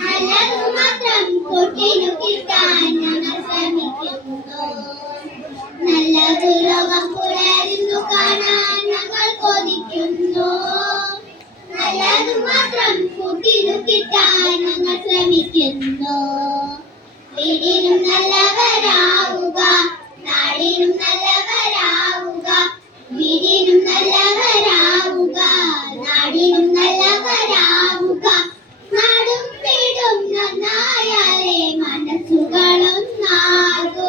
നല്ലതു മാത്രം കൂട്ടിനു കിട്ടാൻ ഞങ്ങൾ ശ്രമിക്കുന്നു. നല്ലതു ലോകം പുലരുന്നു കാണാൻ ഞങ്ങൾ കൊതിക്കുന്നു. നല്ലതു മാത്രം കൂട്ടിനു കിട്ടാൻ ഞങ്ങൾ ശ്രമിക്കുന്നു. വീടിനും നല്ലവരാവുക, നാടിനും നല്ലവരാവുക. വീടിനും നല്ലവരാവുക, നാടിനും നല്ലവരാവുക. നാടും വീടും നന്നായാലേ മനസ്സുകളൊന്നാകൂ,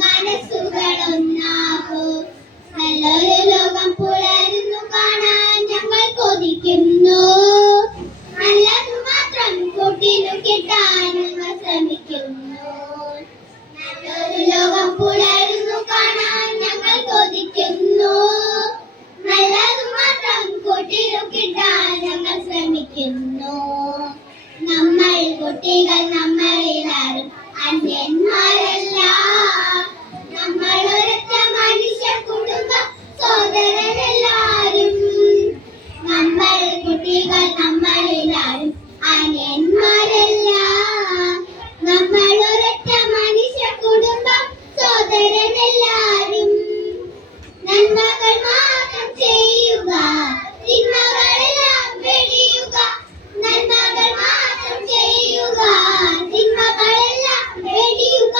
മനസ്സുകളൊന്നാകൂ. നല്ലൊരു ലോകം പുലരുന്നു കാണാൻ ഞങ്ങൾ കൊതിക്കുന്നു. നല്ലതു മാത്രം കൂട്ടിനു കിട്ടാൻ ഞങ്ങൾ ശ്രമിക്കുന്നു. നല്ലൊരു ലോകം പുലരുന്നു കാണാൻ ഞങ്ങൾ കൊതിക്കുന്നു. നല്ലതു മാത്രം കൂട്ടിനു കിട്ടാൻ ഞങ്ങൾ ശ്രമിക്കുന്നു. നമ്മൾ കുട്ടികൾ നമ്മളിലാരും അന്യന്മാരല്ല. നമ്മൾ ഒരൊറ്റ മനുഷ്യ കുടുംബം, സോദരരെല്ലാരും. നമ്മൾ കുട്ടികൾ നമ്മളിലാരും അന്യന്മാരല്ല. നമ്മൾ ഒരൊറ്റ മനുഷ്യ കുടുംബം, സോദരരെല്ലാരും. നന്മകൾ മാത്രം ചെയ്യുക, തിന്മകളെല്ലാം വെടിയുക. നന്മകൾ മാത്രം ചെയ്യുക, തിന്മകളെല്ലാം വെടിയുക.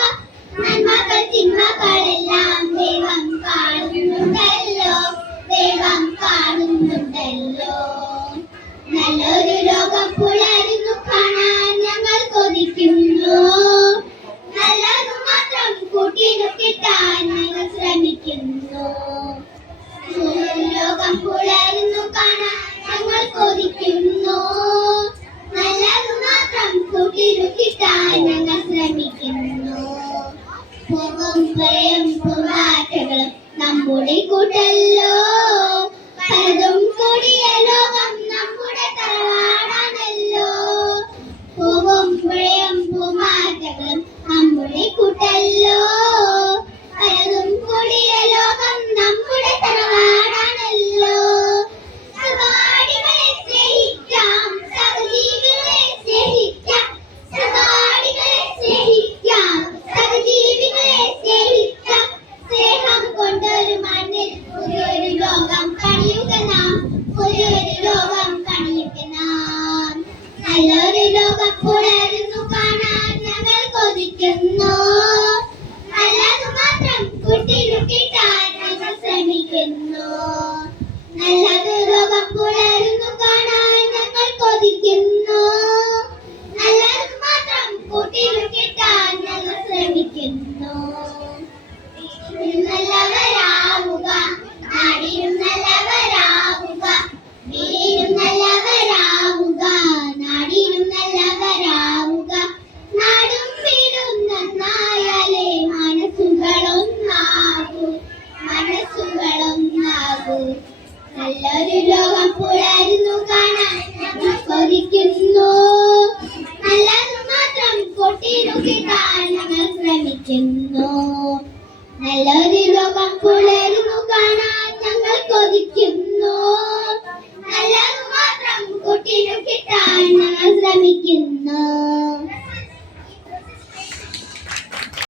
നന്മകൾ തിന്മകളെല്ലാം ദൈവം കാണുന്നുണ്ടല്ലോ, ദൈവം കാണുന്നുണ്ടല്ലോ. നല്ലൊരു ലോകം പുലരുന്നു കാണാൻ ഞങ്ങൾ കൊതിക്കുന്നു. നല്ലതു മാത്രം കൂട്ടിനു കിട്ടാൻ ഞങ്ങൾ ശ്രമിക്കുന്നു. ലോകം പുലരുന്നു കാണാൻ ഞങ്ങൾ കൊതിക്കുന്നു. നല്ലതു മാത്രം കൂട്ടിനു കിട്ടാൻ ഞങ്ങൾ ശ്രമിക്കുന്നു. പോകും പ്രയം പൂമാറ്റകളും നമ്മുടെ കൂട്ടല്ലോ. പലതും കൂടിയ ലോകം നമ്മുടെ തറവാടാണല്ലോ. പോകും പ്രയം പൂമാറ്റകളും നമ്മുടെ കൂട്ടല്ലോ. പലതും കൂടിയ ലോകം നമ്മുടെ തറവാടാണല്ലോ. സഹപാഠികളെ സ്നേഹിക്കാം, സഹജീവികളെ സ്നേഹിക്കാം. സഹപാഠികളെ സ്നേഹിക്കാം, സഹജീവികളെ സ്നേഹിക്കാം. സ്നേഹം കൊണ്ടൊരു മണ്ണിൽ പുതിയൊരു ലോകം പണിയുക നാം, പുതിയൊരു ലോകം പണിയുക നാം. നല്ലൊരു ലോകം പുലരുന്നു കാണാൻ ഞങ്ങൾ കൊതിക്കുന്നു. നല്ലതു മാത്രം കൂട്ടിനു കിട്ടാൻ ഞങ്ങൾ ശ്രമിക്കുന്നു. നല്ലതു ലോകം പുലരുന്നു കാണാൻ ഞങ്ങൾ കൊതിക്കുന്നു. നല്ലതു മാത്രം കൂട്ടിനു കിട്ടാൻ ഞങ്ങൾ ശ്രമിക്കുന്നു. നല്ലവരാവുക, നാടിനും നല്ലവരാവുക. വീടിനും നല്ലവരാവുക, നാടിനും നല്ലവരാവുക. നാടും വീടും നന്നായാലേ മനസ്സുകളൊന്നാകൂ, മനസ്സുകളൊന്നാകൂ. നല്ലൊരു ലോകം പുലരുന്നു കാണാൻ ഞങ്ങൾ കൊതിക്കുന്നു. നല്ലതു മാത്രം കൂട്ടിനു കിട്ടാൻ ഞങ്ങൾ ശ്രമിക്കുന്നു. നല്ലൊരു ലോകം പുലരുന്നു കാണാൻ ഞങ്ങൾ കൊതിക്കുന്നു. നല്ലതു മാത്രം കൂട്ടിനു കിട്ടാൻ ഞങ്ങൾ ശ്രമിക്കുന്നു.